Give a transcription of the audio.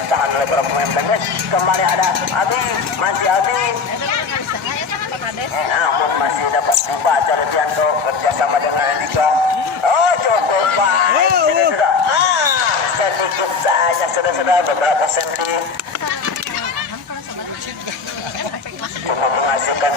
ditahan oleh para pemain Bengkes. Kembali ada Abi, masih Abi. Namun masih dapat dibaca oleh Tianto kerjasama dengan Andika. Oh cukup baik. Ini sudah sedikit saja sudah beberapa senti. Cukup menghasilkan